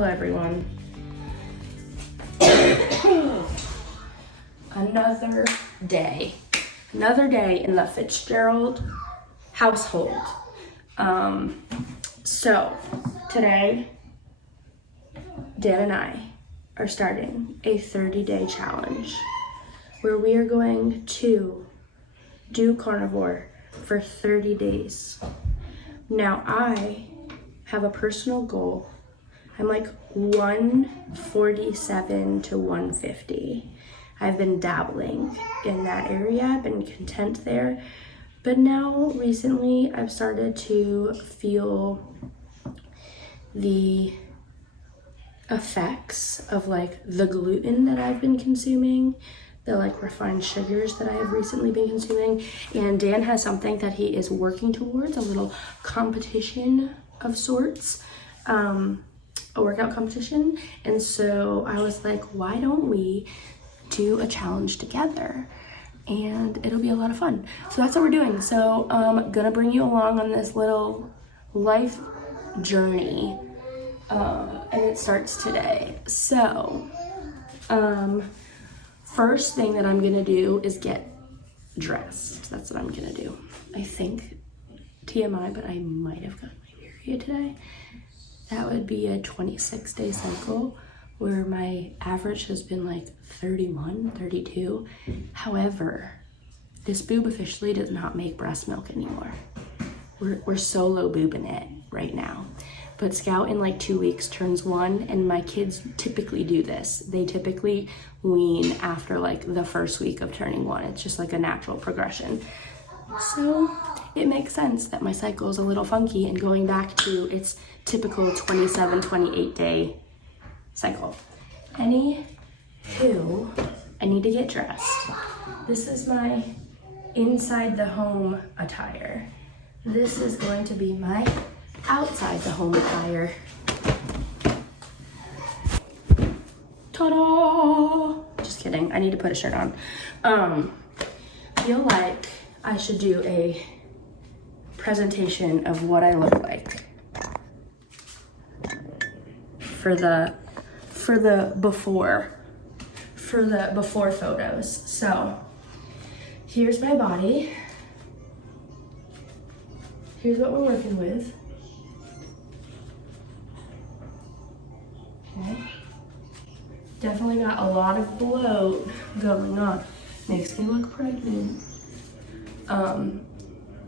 Hello everyone. Another day in the Fitzgerald household. So today, Dan and I are starting a 30-day challenge where we are going to do carnivore for 30 days. Now I have a personal goal. I'm like 147 to 150. I've been dabbling in that area. I've been content there. But now recently I've started to feel the effects of like the gluten that I've been consuming, the like refined sugars that I have recently been consuming. And Dan has something that he is working towards, a little competition of sorts, a workout competition. And so I was like, why don't we do a challenge together? And it'll be a lot of fun. So that's what we're doing. So I'm gonna bring you along on this little life journey. And it starts today. So first thing that I'm gonna do is get dressed. That's what I'm gonna do. I think, TMI, but I might have gotten my period today. That would be a 26-day cycle where my average has been like 31, 32. However, this boob officially does not make breast milk anymore. We're so low boob in it right now. But Scout in like 2 weeks turns 1, and my kids typically do this. They typically wean after like the first week of turning 1. It's just like a natural progression. So it makes sense that my cycle is a little funky and going back to its typical 27, 28 day cycle. Anywho, I need to get dressed. This is my inside the home attire. This is going to be my outside the home attire. Ta-da! Just kidding, I need to put a shirt on. Feel like I should do a presentation of what I look like for the before photos. So here's my body. Here's what we're working with. Okay. Definitely got a lot of bloat going on. Makes me look pregnant.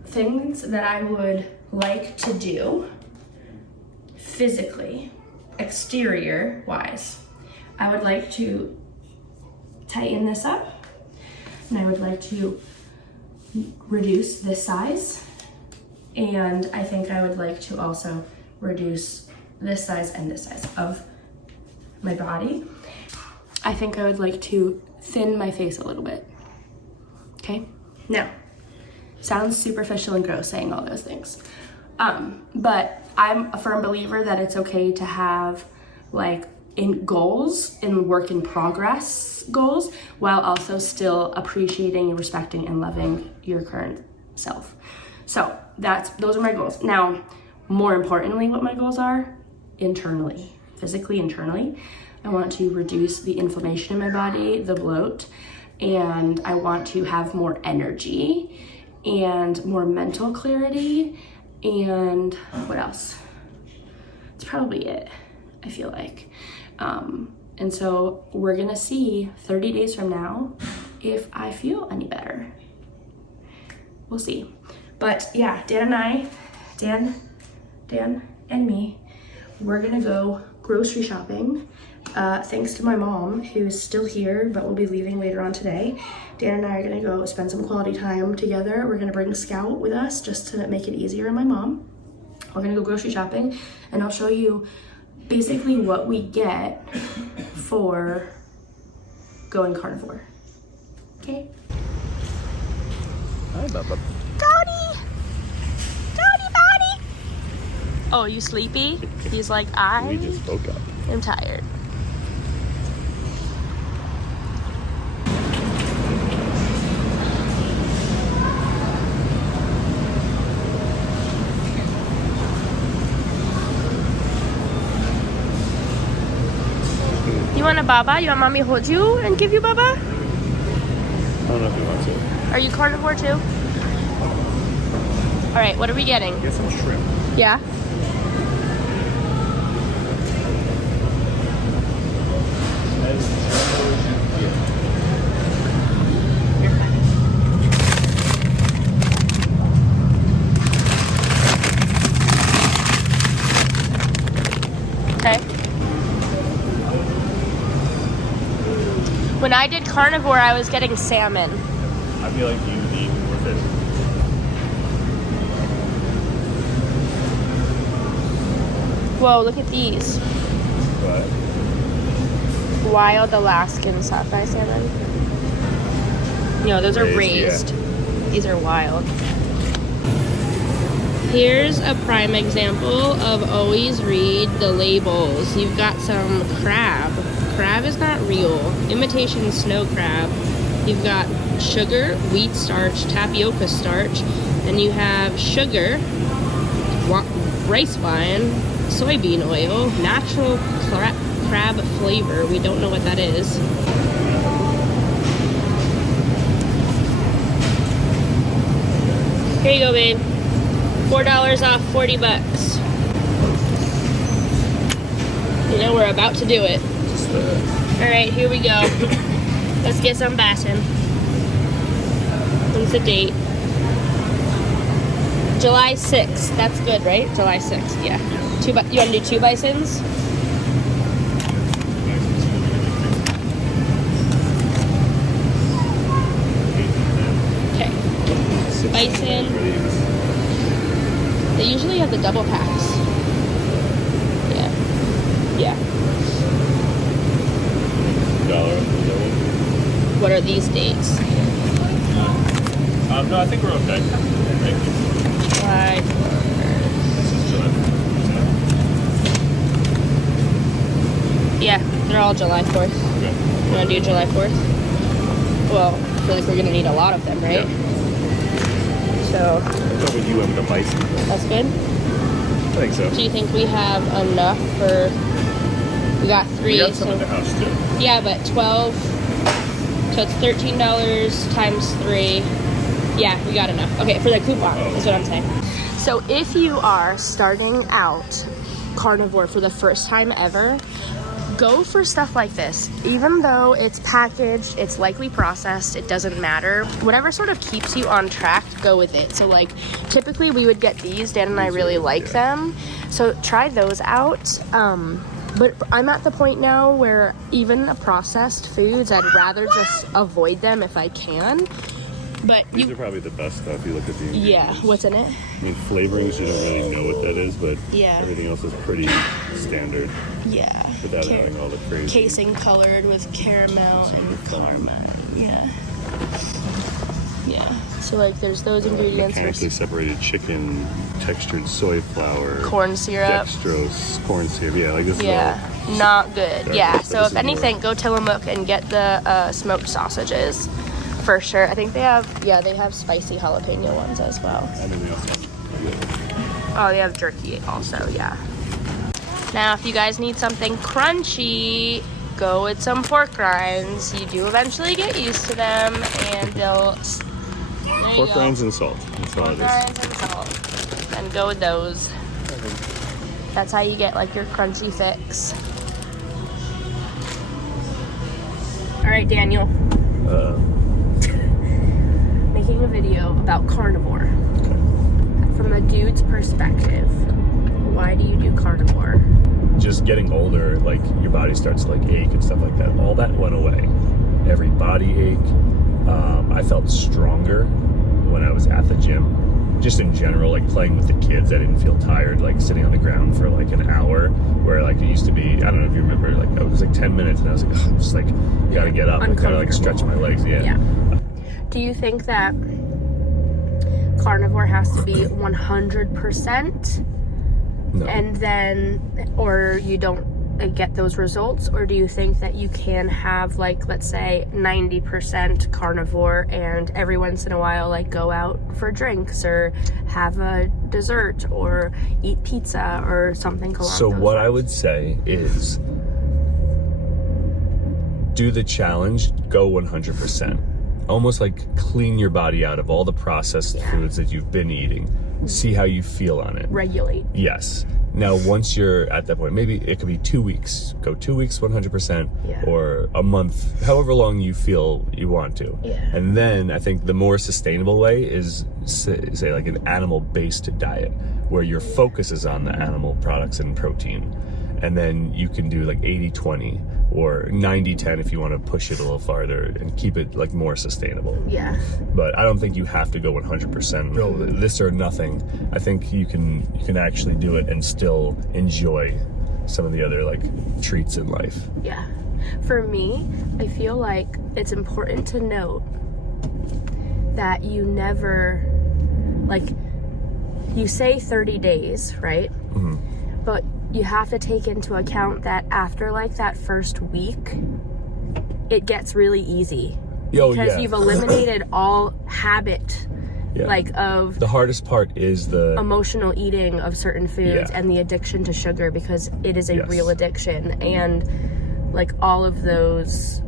Things that I would like to do physically, exterior wise. I would like to tighten this up, and I would like to reduce this size, and I think I would like to also reduce this size and this size of my body. I think I would like to thin my face a little bit. Okay, now sounds superficial and gross saying all those things, but I'm a firm believer that it's okay to have like in goals, in work in progress goals, while also still appreciating and respecting and loving your current self. So those are my goals. Now, more importantly, what my goals are internally, physically, internally, I want to reduce the inflammation in my body, the bloat, and I want to have more energy and more mental clarity, and what else? It's probably it, I feel like. And so we're gonna see 30 days from now if I feel any better. We'll see. But yeah, Dan and me, we're gonna go grocery shopping. Thanks to my mom, who's still here, but will be leaving later on today. Dan and I are gonna go spend some quality time together. We're gonna bring Scout with us just to make it easier on my mom. We're gonna go grocery shopping, and I'll show you basically what we get for going carnivore. Okay? Hi, Bubba. Dottie! Buddy! Oh, you sleepy? He's like, We just woke up. I'm tired. a baba? You want mommy to hold you and give you baba? I don't know if you want to. Are you carnivore too? All right, what are we getting? Get some shrimp. Yeah. Okay. When I did carnivore, I was getting salmon. I feel like you need more fish. Whoa, look at these. What? Wild Alaskan sockeye salmon. No, those are raised. Yeah. These are wild. Here's a prime example of always read the labels. You've got some crab. Crab is not real. Imitation snow crab. You've got sugar, wheat starch, tapioca starch. Then you have sugar, rice wine, soybean oil, natural crab flavor. We don't know what that is. Here you go, babe. $4 off, 40 bucks. You know, we're about to do it. All right, here we go. Let's get some bison. When's the date? July 6th. That's good, right? July 6th, yeah. You want to do 2 bisons? Okay. Bison. They usually have the double packs. Yeah. Yeah. What are these dates? No, I think we're okay. Thank you. July 4th. Yeah, they're all July 4th. Okay. You want to do July 4th? Well I feel like we're going to need a lot of them, right? Yeah. So. What's up with you and the bison? That's good? I think so. Do you think we have enough for... We got 3. We got some in the house too. Yeah, but 12... So it's $13 times 3. Yeah, we got enough. Okay, for the coupon is what I'm saying. So if you are starting out carnivore for the first time ever, go for stuff like this. Even though it's packaged, it's likely processed, it doesn't matter. Whatever sort of keeps you on track, go with it. So like, typically we would get these. Dan and I really like them. So try those out. But I'm at the point now where even the processed foods, I'd rather just avoid them if I can. But these are probably the best stuff. You look at the ingredients. Yeah, what's in it? I mean, flavorings, you don't really know what that is, but yeah, everything else is pretty standard. Yeah. Without having all the crazy. Casing colored with caramel and caramel. Yeah. Yeah. So like, there's those ingredients. Mechanically separated chicken, textured soy flour, corn syrup, dextrose, corn syrup. Yeah, like this. Yeah, is not good. Sorry, yeah. So if anything, go Tillamook and get the smoked sausages, for sure. I think they have. Yeah, they have spicy jalapeno ones as well. And then they also Oh, they have jerky also. Yeah. Now, if you guys need something crunchy, go with some pork rinds. You do eventually get used to them, and they'll... pork rinds and salt. That's all it is. Pork rinds and salt. And go with those. That's how you get, like, your crunchy fix. All right, Daniel. Making a video about carnivore. Okay. From a dude's perspective, why do you do carnivore? Just getting older, like your body starts to like ache and stuff like that. All that went away. Every body ache. I felt stronger when I was at the gym. Just in general, like playing with the kids, I didn't feel tired, like sitting on the ground for like an hour, where like it used to be, I don't know if you remember, like it was like 10 minutes and I was like, oh, I'm just like, gotta get up. I gotta like stretch my legs. Yeah. Do you think that carnivore has to be 100%? No. And then, or you don't get those results? Or do you think that you can have, like, let's say 90% carnivore and every once in a while, like, go out for drinks or have a dessert or eat pizza or something along those lines? So what I would say is do the challenge, go 100%. Almost like clean your body out of all the processed foods that you've been eating. See how you feel on it. Regulate. Yes. Now, once you're at that point, maybe it could be 2 weeks. Go 2 weeks 100%, or a month, however long you feel you want to. Yeah. And then I think the more sustainable way is, say like an animal-based diet, where your focus is on the animal products and protein. And then you can do like 80-20 or 90-10 if you want to push it a little farther and keep it like more sustainable. Yeah. But I don't think you have to go 100%. No, this or nothing. I think you can actually do it and still enjoy some of the other like treats in life. Yeah. For me, I feel like it's important to note that you never, like, you say 30 days, right? Mm-hmm. But you have to take into account that after like that first week, it gets really easy. Because you've eliminated all habit, like of... The hardest part is the... emotional eating of certain foods and the addiction to sugar, because it is a real addiction. And like all of those,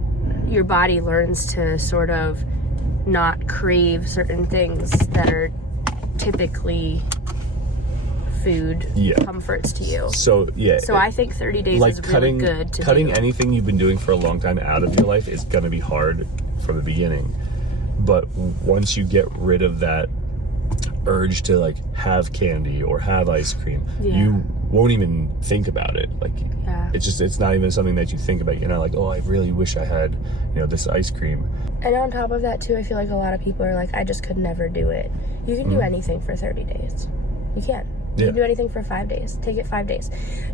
your body learns to sort of not crave certain things that are typically food comforts to you. So I think 30 days like is really good to cutting do. anything you've been doing for a long time out of your life is going to be hard from the beginning, but once you get rid of that urge to like have candy or have ice cream, you won't even think about it. Like it's not even something that you think about. You're not like, oh, I really wish I had this ice cream. And on top of that too, I feel like a lot of people are like, I just could never do it. You can do anything for 30 days. You can. You can do anything for 5 days. Take it 5 days.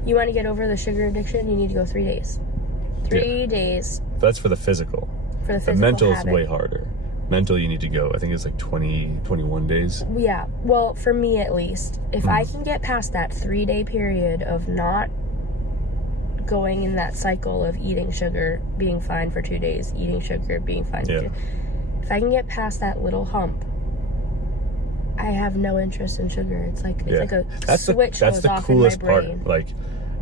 You want to get over the sugar addiction, you need to go 3 days. 3 days. That's for the physical. For the physical. The mental is way harder. Mental, you need to go, I think it's like 21 days. Yeah. Well, for me at least, if I can get past that 3-day period of not going in that cycle of eating sugar, being fine for 2 days, eating sugar, being fine for 2 days. If I can get past that little hump, I have no interest in sugar. It's like a switch goes off in my brain. Like,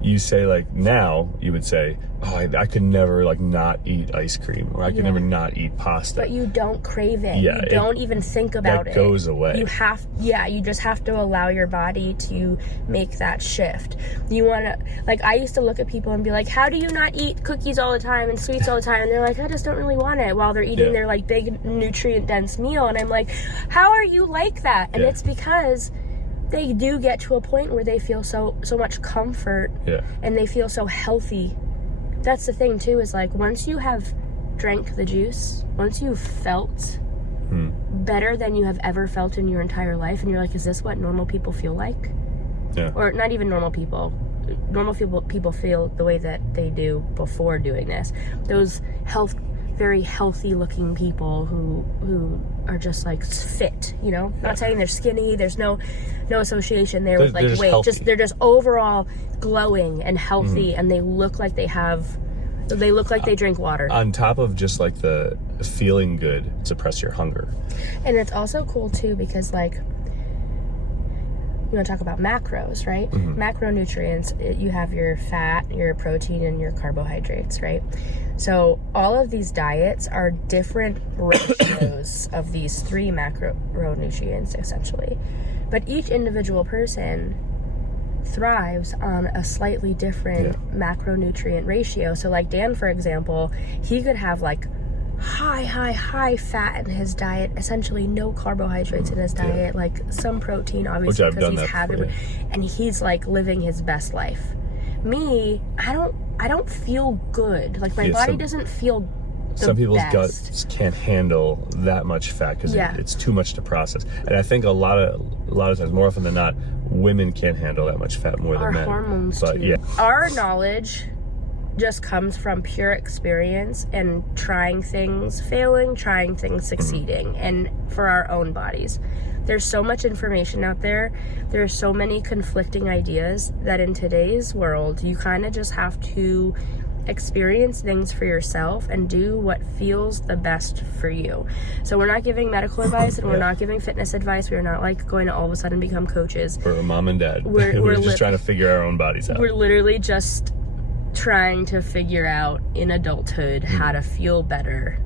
you say like now you would say, oh, I could never like not eat ice cream, or I could never not eat pasta. But you don't crave it. You don't even think about it. That goes away. You just have to allow your body to make that shift. You want to, like, I used to look at people and be like, how do you not eat cookies all the time and sweets all the time? And they're like, I just don't really want it, while they're eating their like big nutrient dense meal. And I'm like, how are you like that? And it's because they do get to a point where they feel so much comfort and they feel so healthy. That's the thing too, is like once you have drank the juice, once you've felt better than you have ever felt in your entire life, and you're like, is this what normal people feel like? Or not even normal people. Normal people feel the way that they do before doing this. Those very healthy looking people who are just like fit, not saying they're skinny, there's no association there with like weight, they're just overall glowing and healthy, and they look like they drink water. On top of just like the feeling good, suppress your hunger. And it's also cool too, because like, you want to talk about macros, right? Macronutrients, you have your fat, your protein, and your carbohydrates, right? So all of these diets are different ratios of these 3 macronutrients, essentially. But each individual person thrives on a slightly different macronutrient ratio. So like Dan, for example, he could have like high fat in his diet, essentially no carbohydrates in his diet, like some protein, obviously, because he's having, and he's like living his best life. Me, I don't feel good. Like my body doesn't feel some people's guts can't handle that much fat because it's too much to process. And I think a lot of times, more often than not, women can't handle that much fat more than men. Our hormones too. Our knowledge just comes from pure experience and trying things, failing, trying things, succeeding, and for our own bodies. There's so much information out there. There's so many conflicting ideas that in today's world, you kind of just have to experience things for yourself and do what feels the best for you. So we're not giving medical advice, and we're not giving fitness advice. We're not like going to all of a sudden become coaches. We're a mom and dad. We're just trying to figure our own bodies out. We're literally just trying to figure out in adulthood how to feel better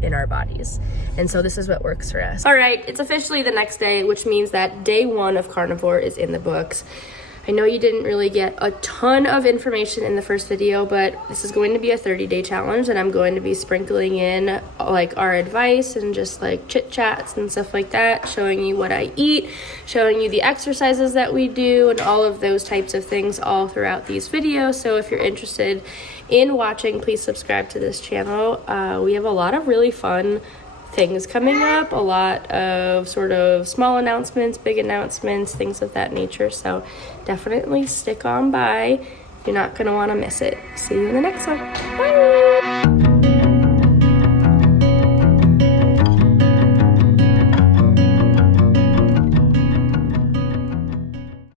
in our bodies. And so this is what works for us. All right, it's officially the next day, which means that day 1 of carnivore is in the books. I know you didn't really get a ton of information in the first video, but this is going to be a 30-day challenge, and I'm going to be sprinkling in like our advice and just like chit chats and stuff like that, showing you what I eat, showing you the exercises that we do, and all of those types of things all throughout these videos. So if you're interested in watching, please subscribe to this channel. We have a lot of really fun things coming up, a lot of sort of small announcements, big announcements, things of that nature. So definitely stick on by. You're not going to want to miss it. See you in the next one. Bye!